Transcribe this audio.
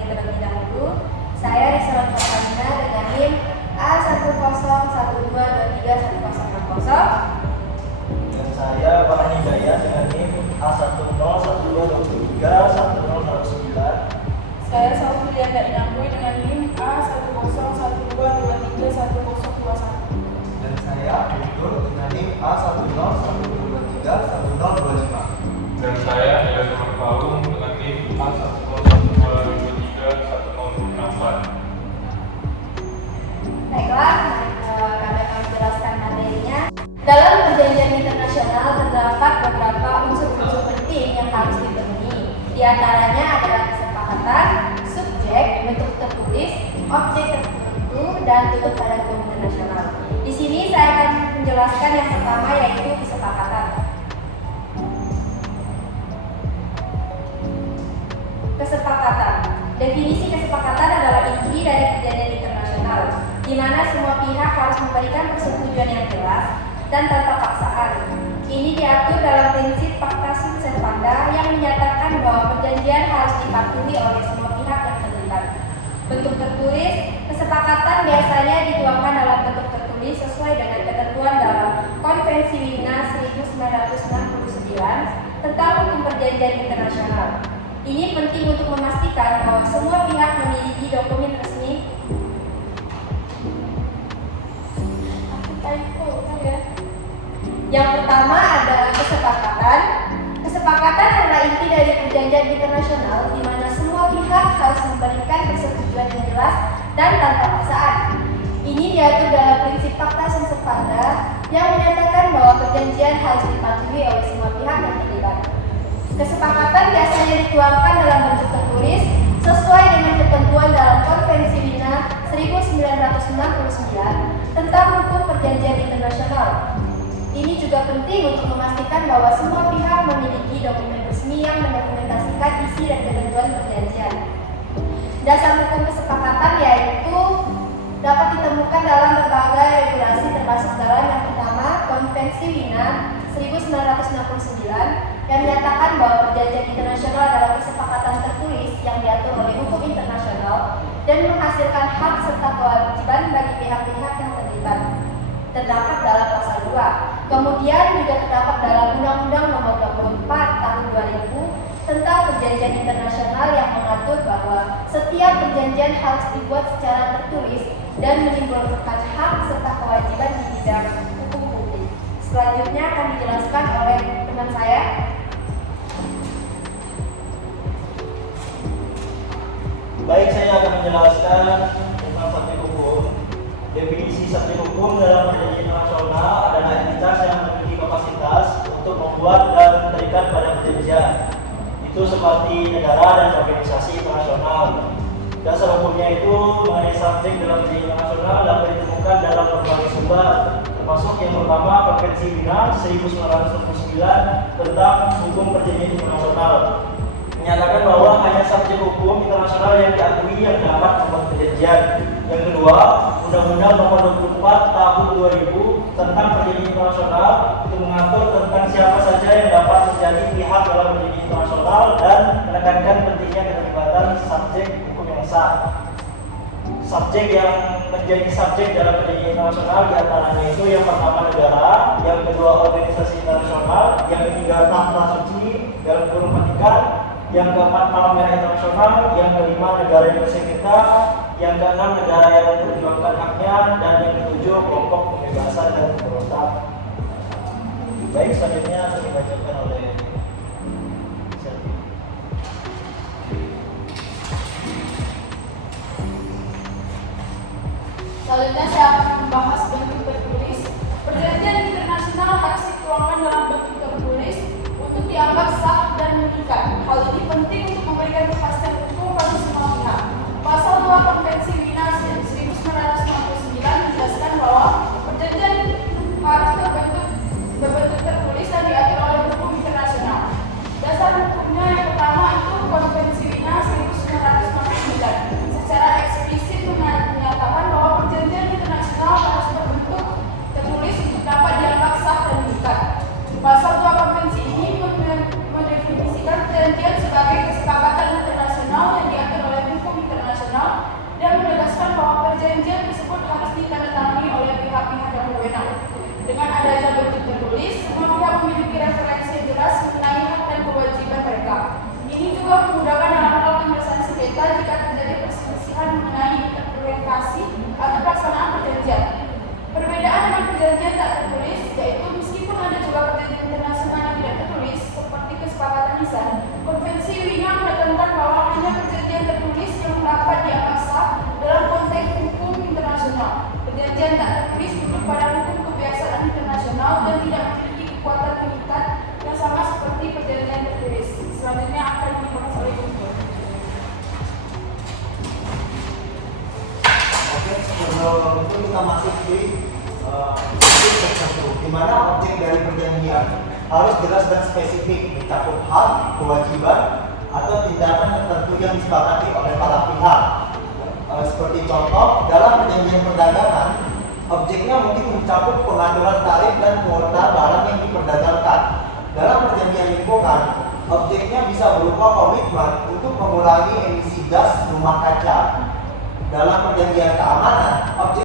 diri terlebih dahulu. Saya Rizal Fatina dengan NIM A1012231060. Dan saya Farhan Hidayat dengan NIM A1012231009. Saya Saufilia Inanggoy dengan NIM A1012231021. Dan saya Abdul dengan NIM A1012231025. Dan saya Eda Marpaung dengan NIM A1012231064. Baiklah, kami akan menjelaskan materinya. Dalam perjanjian internasional terdapat beberapa unsur-unsur penting yang harus dipenuhi. Di antaranya adalah kesepakatan, subjek, bentuk tertulis, objek tertentu, dan tutup pada hukum internasional. Di sini saya akan menjelaskan yang pertama, yaitu kesepakatan. Kesepakatan. Definisi kesepakatan adalah inti dari perjanjian internasional, di mana semua pihak harus memberikan persetujuan yang jelas dan tanpa paksaan. Ini diatur dalam prinsip pacta sunt servanda yang menyatakan bahwa perjanjian harus dipatuhi oleh semua pihak yang terlibat. Bentuk tertulis, kesepakatan biasanya dituangkan dalam bentuk tertulis sesuai dengan ketentuan dalam Konvensi Wina 1969 tentang hukum perjanjian internasional. Ini penting untuk memastikan bahwa semua pihak memiliki dokumen resmi. Yang pertama adalah kesepakatan. Kesepakatan adalah inti dari perjanjian internasional di mana semua pihak harus memberikan persetujuan yang jelas dan tanpa paksaan. Ini diatur dalam prinsip pacta sunt servanda yang menyatakan bahwa perjanjian harus dipatuhi oleh semua pihak yang terlibat. Kesepakatan biasanya dituangkan dalam bentuk tertulis sesuai dengan ketentuan dalam Konvensi Wina 1969 tentang hukum perjanjian internasional. Ini juga penting untuk memastikan bahwa semua pihak memiliki dokumen resmi yang mendokumentasikan isi dan ketentuan perjanjian. Dasar hukum kesepakatan yaitu dapat ditemukan dalam berbagai regulasi, termasuk dalam yang pertama Konvensi Wina 1969 yang menyatakan bahwa perjanjian internasional adalah kesepakatan tertulis yang diatur oleh hukum internasional dan menghasilkan hak serta kewajiban bagi pihak-pihak yang terlibat. Terdapat dalam pasal 2. Kemudian juga terdapat dalam Undang-Undang Nomor 24 Tahun 2000 tentang perjanjian internasional yang mengatur bahwa setiap perjanjian harus dibuat secara tertulis dan menimbulkan hak serta kewajiban di bidang hukum publik. Selanjutnya akan dijelaskan oleh teman saya. Baik, saya akan menjelaskan tentang subjek hukum. Definisi subjek hukum dalam perjanjian internasional adalah entitas yang memiliki kapasitas untuk membuat dan terikat pada perjanjian. Itu seperti negara dan organisasi internasional. Dasar hukumnya itu mengenai subjek dalam perjanjian internasional dapat ditemukan dalam berbagai sumber, termasuk yang pertama Konvensi Wina 1969 tentang hukum perjanjian internasional. Menyatakan bahwa hanya subjek hukum internasional yang diakui yang dapat membuat perjanjian. Yang kedua, Undang-Undang Nomor 24 Tahun 2000 tentang perjanjian internasional itu mengatur tentang siapa saja yang dapat menjadi pihak dalam perjanjian internasional dan menekankan pentingnya keterlibatan subjek hukum yang sah. Subjek yang menjadi subjek dalam perjanjian internasional diantaranya itu yang pertama negara, yang kedua organisasi internasional, yang ketiga tahta suci dalam kurung Vatikan, yang keempat Palang Merah Internasional, yang kelima negara Indonesia kita, yang keenam negara yang memperjuangkan haknya, dan yang ketujuh kelompok pembebasan dan pemberontak. Baik, selanjutnya akan dibacakan oleh Selvi. Selanjutnya saya akan membahas bentuk tertulis. Perjanjian internasional harus dituangkan dalam bentuk tertulis untuk dianggap sah dan mengikat. Hal ini penting untuk memberikan kepastian hukum bagi semua pihak. Pasal 2 Konvensi Wina 1969 menjelaskan bahwa perjanjian harus berbentuk tertulis dan diatur oleh hukum internasional. Dasar hukumnya yang pertama itu Konvensi Wina 1969 secara eksplisit menyatakan bahwa perjanjian internasional kita jika terjadi perselisihan mengenai interpretasi atau pelaksanaan perjanjian. Perbedaan dengan perjanjian tak tertulis yaitu meskipun ada juga perjanjian internasional yang tidak tertulis seperti kesepakatan lisan, Konvensi Wina menetapkan bahwa hanya perjanjian tertulis yang dapat dianggap sah dalam konteks hukum internasional. Perjanjian tak tertulis tunduk pada hukum kebiasaan internasional dan tidak memiliki kekuatan pengikat yang sama seperti perjanjian tertulis. Selanjutnya akan dibahas oleh Guntur. Oke, sebelum itu kita masuk di objek tertentu, di mana objek dari perjanjian harus jelas dan spesifik, mencakup hak, kewajiban, atau tindakan tertentu yang disepakati oleh para pihak. Seperti contoh, dalam perjanjian perdagangan, objeknya mungkin mencakup pengaturan tarif dan kuota barang yang diperdagangkan. Dalam perjanjian lingkungan, objeknya bisa berupa komitmen untuk mengurangi emisi gas rumah kaca. Dalam perjanjian keamanan, objek